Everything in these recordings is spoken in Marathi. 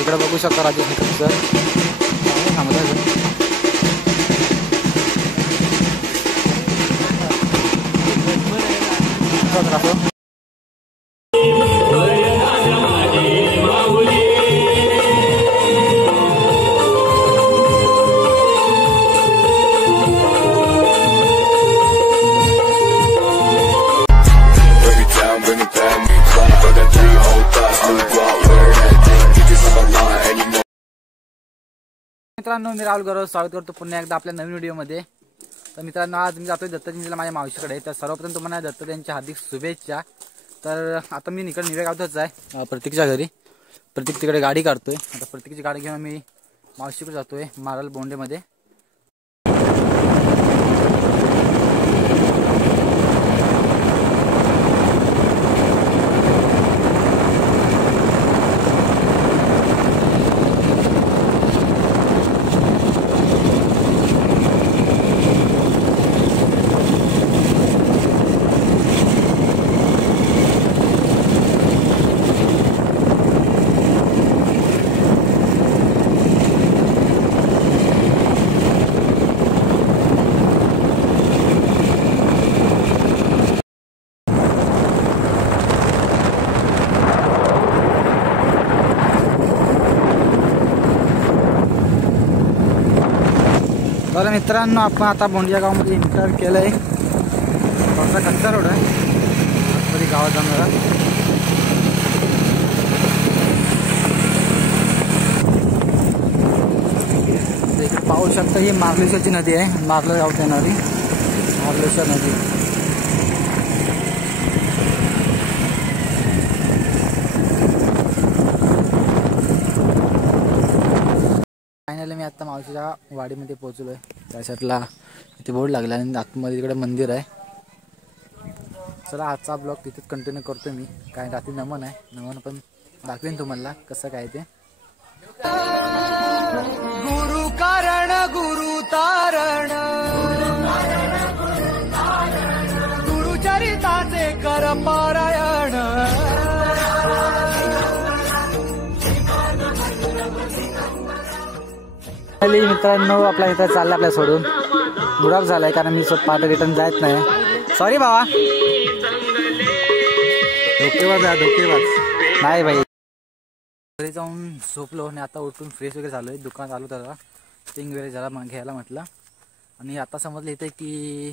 इकडे बघू शकता राजेश निकम सर मित्रांनो, मी राहुल गौरव स्वागत करतो पुन्हा एकदा आपल्या नवीन व्हिडिओमध्ये। तर मित्रांनो, आज मी जातोय दत्त जयंतीला माझ्या मावशीकडे। तर सर्वप्रथम तुम्हाला दत्त जयंतीच्या हार्दिक शुभेच्छा। तर आता मी निकड निवेगावतच आहे प्रतीकच्या घरी। प्रतीक तिकडे गाडी काढतोय। आता प्रतीकची गाडी घेऊन मी मावशीकडे जातोय मारल बोंडेमध्ये। तर मित्रांनो, आपण आता बोंडिया गावामध्ये एंटर केलं आहे। थोडासा कच्चा रोड आहे, आतमध्ये गावात जाणारा। इकडे पाहू शकता ही मार्लेश्वरची नदी आहे, मार्ले गावात येणारी मार्लेश्वर नदी। फायनली मी आता मावशीच्या वाडीमध्ये पोहोचलोय। त्या साईडला इथे बोर्ड लागला आणि आतमध्ये तिकडे मंदिर आहे। चला, आजचा ब्लॉग तिथेच कंटिन्यू करतो मी। काय रात्री नमन आहे, नमन पण दाखवेन तुम्हाला कसं काय ते। गुरु कारण गुरु तारण, गुरुचरिताचे कर पारायण। मित्रांनो, आपला इथं चाललं आपल्या सोडून बुडाप झालाय, कारण मी पाठ रिटर्न जायत नाही। सॉरी बाबा, धोकेबाज नाही भाई। घरी जाऊन झोपलो आणि आता उठून फ्रेश वगैरे झालोय। दुकानात आलो त्याला स्टिंग वगैरे जरा घ्यायला म्हटलं। आणि आता समजलं इथे की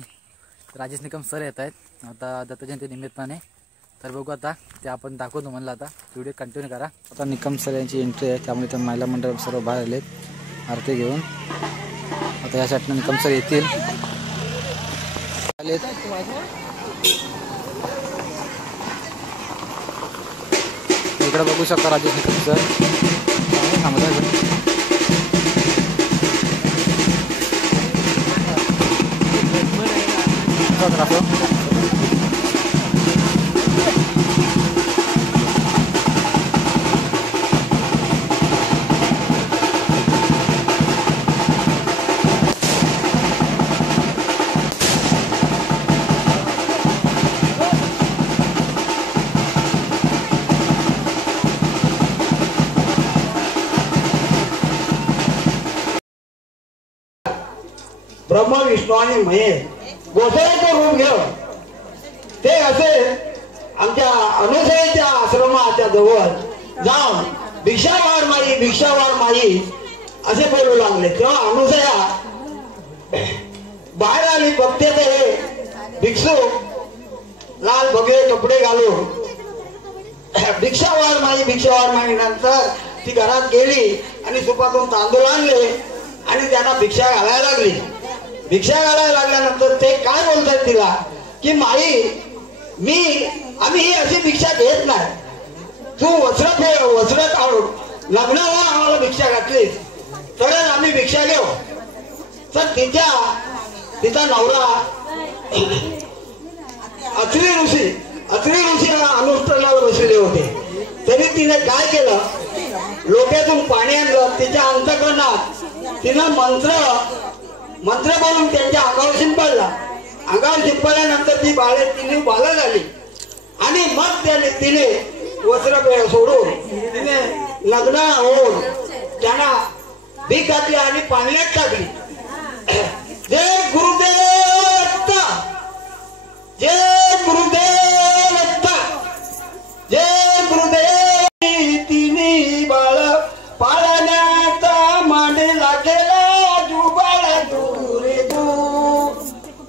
राजेश निकम सर येत आहेत आता दत्त जयंती निमित्ताने। तर बघू आता ते आपण दाखवतो म्हणलं। आता व्हिडिओ कंटिन्यू करा। आता निकम सर यांची एंट्री आहे, त्यामुळे ते महिला मंडळ सर्व बाहेर आलेत आरती घेऊन। आता या साईडनं निकम सर येतील। इकडे बघू शकता राजेश निकम सर ब्रह्मा विष्णू आणि महेश गोसाईचं रूप घेऊन ते असे आमच्या अनुसयाच्या आश्रमाच्या जवळ जाऊन भिक्षावार माई असे बोलू लागले। तेव्हा अनुसया बाहेर आली, बघते तर हे भिक्षू लाल भगवे कपडे घालून भिक्षावार माई नंतर ती घरात गेली आणि सुपातून तांदूळ आणले आणि त्यांना भिक्षा घालायला लागली। भिक्षा घालायला लागल्यानंतर ते काय बोलतात तिला की माई आम्ही ही अशी भिक्षा घेत नाही, तू वस्त्र काढून लग्नाला आम्हाला भिक्षा घातलीस तरच आम्ही भिक्षा घेऊ। तर तिच्या तिचा नवरा अत्री ऋषी अनुष्ठानावर बसलेले होते. तरी तिने काय केलं, लोट्यातून पाणी आणलं. तिच्या अंतकरणात तिनं मंत्र बोलून त्यांच्या अंगावर शिंपडला. अंगावर शिंपडल्यानंतर ती तिने बाला झाली. आणि मग तिने वस्त्र सोडून तिने लग्न होऊन त्यांना भीक घातली आणि पाण्यात टाकली. जय गुरुदेव दत्त, जय गुरुदेव दत्त, जय गुरुदेव. तिने बाळ पाळण्यात मांडला गेला जुबाळ दूरे दू,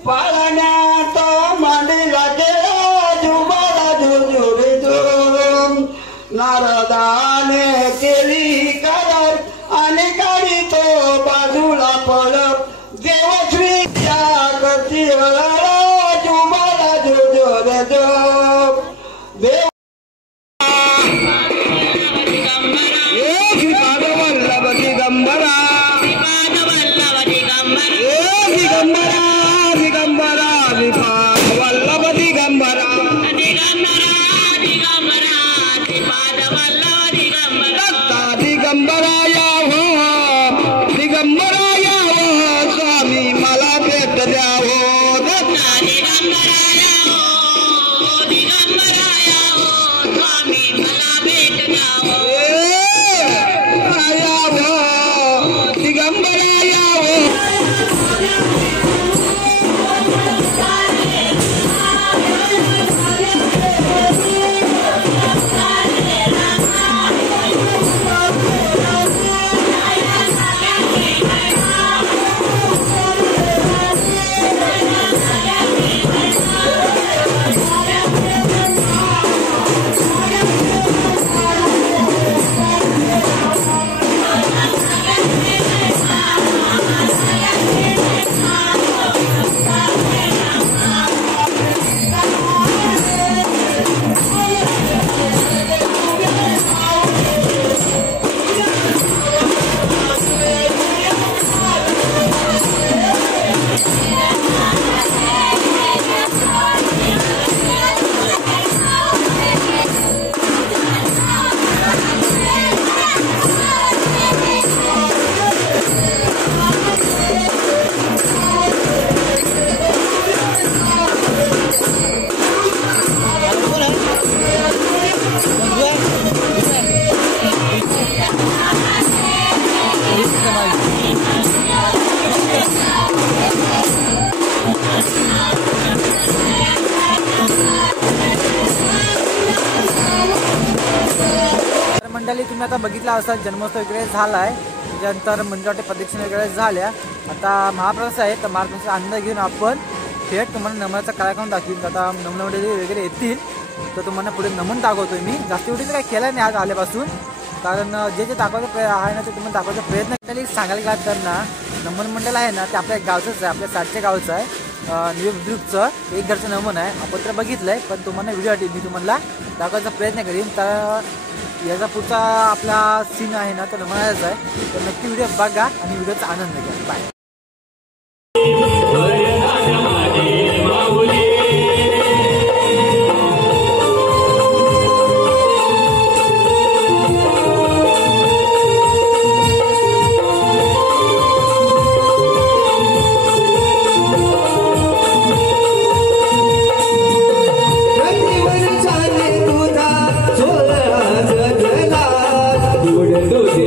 पाळण्यात मांडला गेला जुबाळ जुरे दू. नारदाने केली कर आणि गाडी तो बाजूला पळ. देवश्री त्या करती जुबाला जो देव वल्लभ दिगंबरा, दिगंबरा वल्लभ दिगंबरा, दिगंबराया हो, दिगंबराया हो, स्वामी मला भेट द्या हो. दिगंबराया हो, दिगंबराया हो, स्वामी मला भेट द्या हो. आया हो, दिगंबराया हो. मंडळी तुम्ही आता बघितला असाल जन्मोत्सव वगैरे झाला आहे. त्याच्यानंतर मंदिराच्या प्रदक्षिणा वगैरे झाल्या. आता महाप्रसाद आहे, तर महाप्रसाद अंदाज घेऊन आपण थेट तुम्हाला नमनाचा कार्यक्रम दाखवीन. आता नमन मंडळी वगैरे येतील तर तुम्हाला पुढे नमन दाखवतोय मी. जास्त एवढी काही केलं नाही आज आल्यापासून, कारण जे दाखवायचं आहे ना ते तुम्हाला दाखवायचा प्रयत्न केला. सांगायला गेला तर ना नमन मंडळ आहे ना ते आपल्या गावचंच आहे, आपल्या साठच्या गावचं आहे. न्यू बुद्रुकचं एक घरचं नमन आहे. आपण तर बघितलंय, पण तुम्हाला व्हिडिओ मी तुम्हाला दाखवायचा प्रयत्न करीन. तर याचा पुढचा आपला सीन आहे ना तो नमनाचा आहे. तर नक्की व्हिडिओ बघा आणि व्हिडिओचा आनंद घ्या. बाय.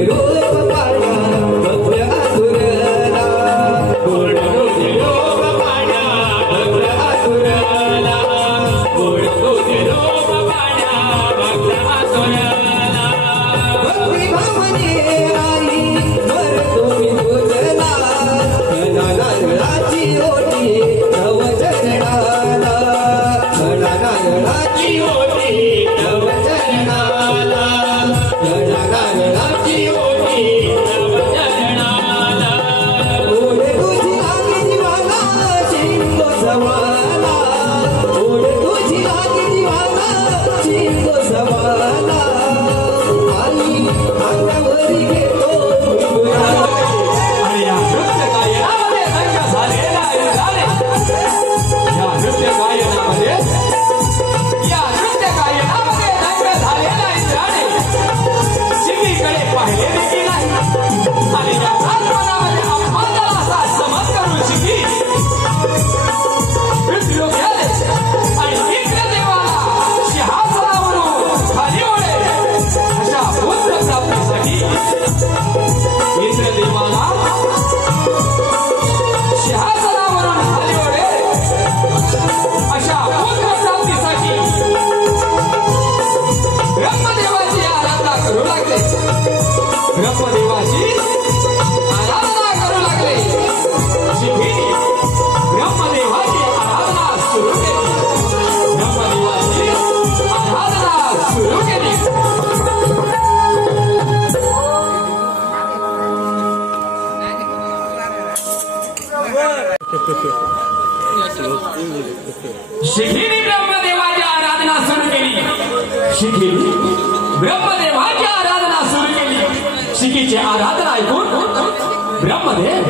रोप पाडा भव्य आतुरला शिखिनी ब्रह्मदेवाची आराधना सुरू केली. शिखिनी ब्रह्मदेवाची आराधना सुरू केली. शिखीची आराधना ऐकून ब्रह्मदेव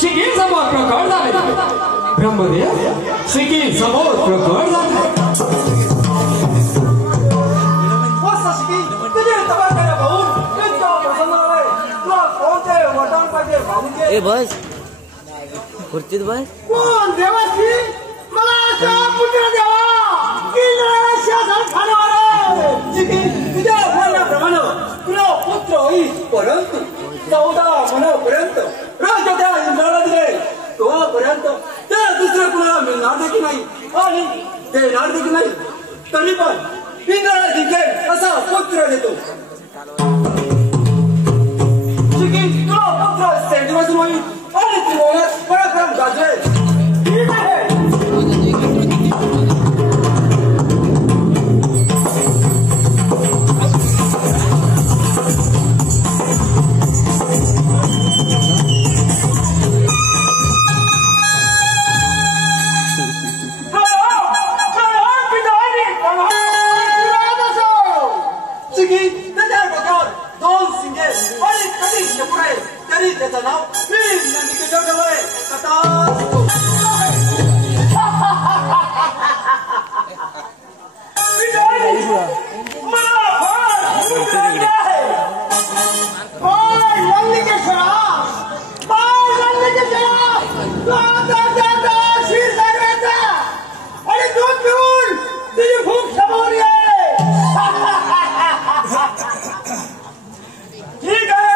शिखी समोर प्रकट झाले. ब्रह्मदेव शिखी समोर प्रकट झाले. ए बस खुर्चीत बस. कोण देवाची मला असा पुत्र द्यावा की शासन खाणार तुझ्या म्हणण्याप्रमाणे तुला पुत्र होईल. परंतु 14 महिन्यापर्यंत राज्य त्या इंद्राला दिले. तोपर्यंत ते दुसरं कुणाला मिळणार देखील नाही आणि देणार देखील नाही. तरी पण इंद्राला जिंकेल असा पुत्र देतो. तुला पुत्र सेंडवासून होईल आणि त्रिभुवनात पराक्रम गाजवेल. ठीक आहे. तरी त्याचं नाव आणि दूध पिऊन तुझी भूक समोर ये. ठीक आहे.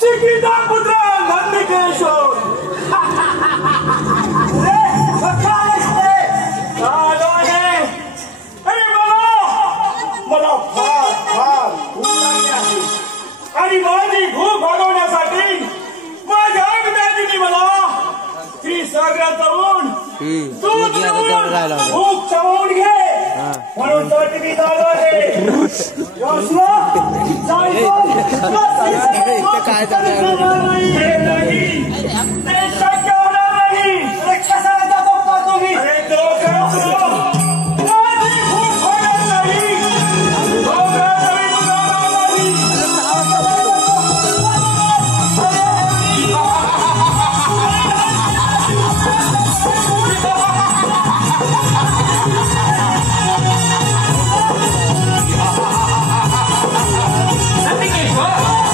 शिकीचा पुत्र नंदिकेश्वर. मला फार फार भूक लागली आहे आणि माझी भूक भागवण्यासाठी माझ्या पित्याजींनी मला क्षीरसागरात जाऊन दूध पिऊन भूक चवून घे म्हणून तर मी आलो आहे. काय ते शक्य होणार नाही. कशाला जातो का तुम्ही? नंदिकेश्वर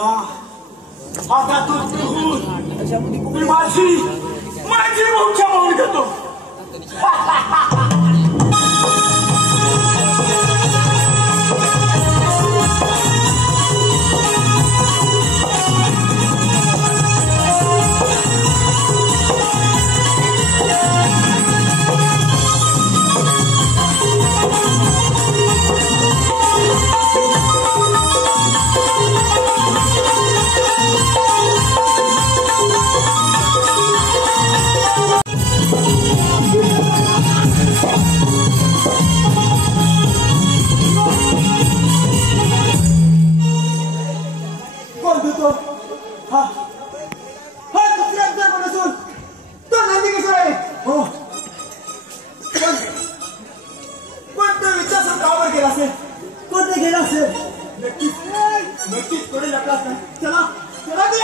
आता तू मी माझी मोक्षा माऊन घेतो. नक्कीच कोणी लपलाच नाही. चला चला ते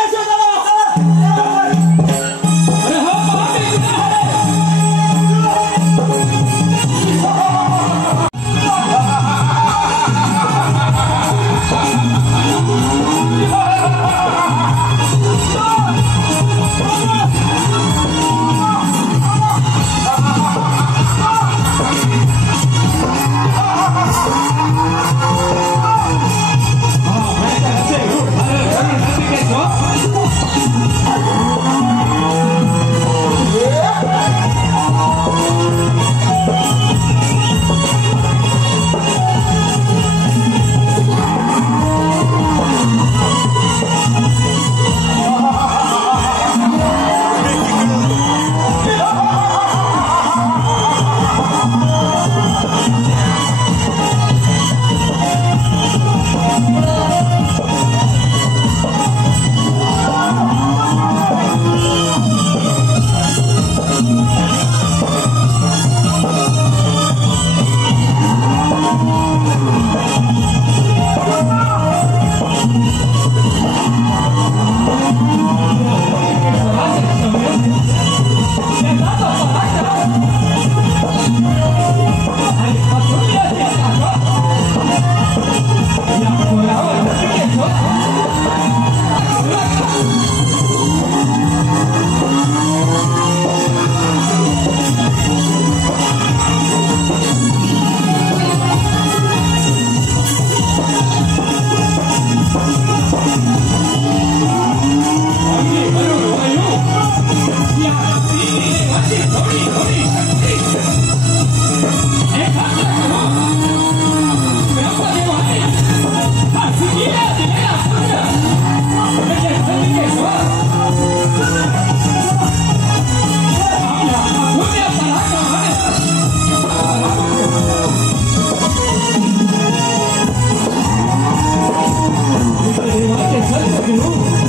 Hello.